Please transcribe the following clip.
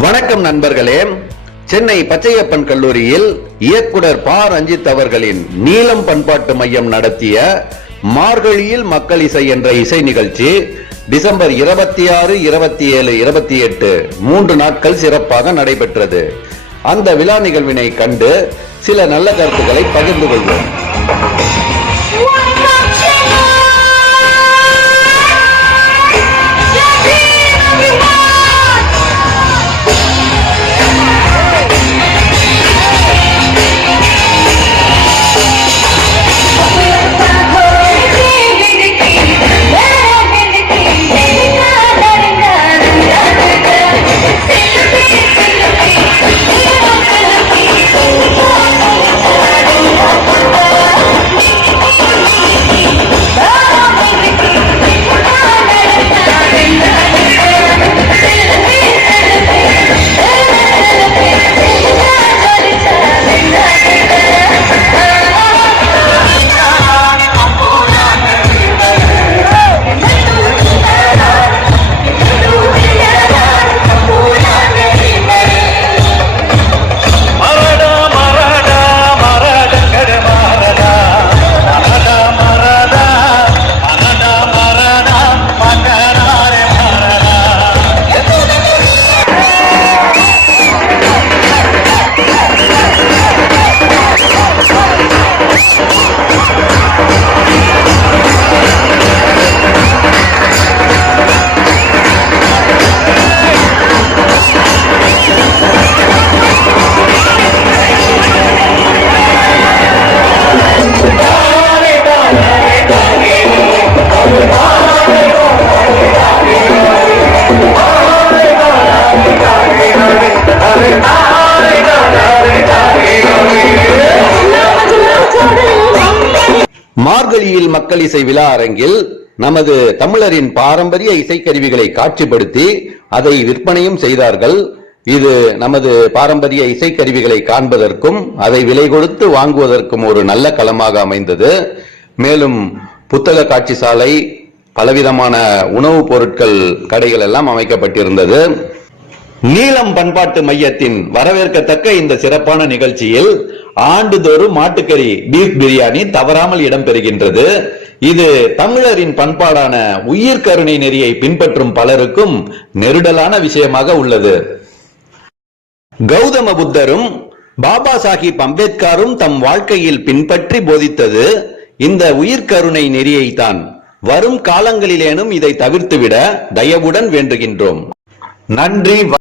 வணக்கம் நண்பர்களே. சென்னை பச்சையப்பன் கல்லூரியில் இயக்குனர் ப. ரஞ்சித் அவர்களின் நீலம் பண்பாட்டு மையம் நடத்திய மார்கழியில் மக்கள் இசை என்ற இசை நிகழ்ச்சி டிசம்பர் 26, 27, 28 3 நாட்கள் சிறப்பாக நடைபெற்றது. அந்த விழா நிகழ்வினை கண்டு சில நல்ல கருத்துக்களை பகிர்ந்து கொள்வோம். மார்கழியில் மக்கள் இசை விழா அரங்கில் நமது தமிழரின் பாரம்பரிய இசைக்கருவிகளை காட்சிப்படுத்தி அதை விற்பனையும் செய்தார்கள். இது நமது பாரம்பரிய இசைக்கருவிகளை காண்பதற்கும் அதை விலை கொடுத்து வாங்குவதற்கும் ஒரு நல்ல களமாக அமைந்தது. மேலும் புத்தக காட்சி சாலை, பலவிதமான உணவுப் பொருட்கள் கடைகள் எல்லாம் அமைக்கப்பட்டிருந்தது. நீலம் பண்பாட்டு மையத்தின் வரவேற்கத்தக்க இந்த சிறப்பான நிகழ்ச்சியில் ஆண்டுதோறும் மாட்டுக்கறி பீஃப் பிரியாணி தவறாமல் இடம்பெறுகின்றது. இது தமிழரின் பண்பாடான உயிர் கருணை நெறியை பின்பற்றும் பலருக்கும் நெருடலான விஷயமாக உள்ளது. கௌதம புத்தரும் பாபா சாஹிப் அம்பேத்கரும் தம் வாழ்க்கையில் பின்பற்றி போதித்தது இந்த உயிர் கருணை நெறியை தான். வரும் காலங்களிலேனும் இதை தவிர்த்துவிட தயவுடன் வேண்டுகின்றோம். நன்றி.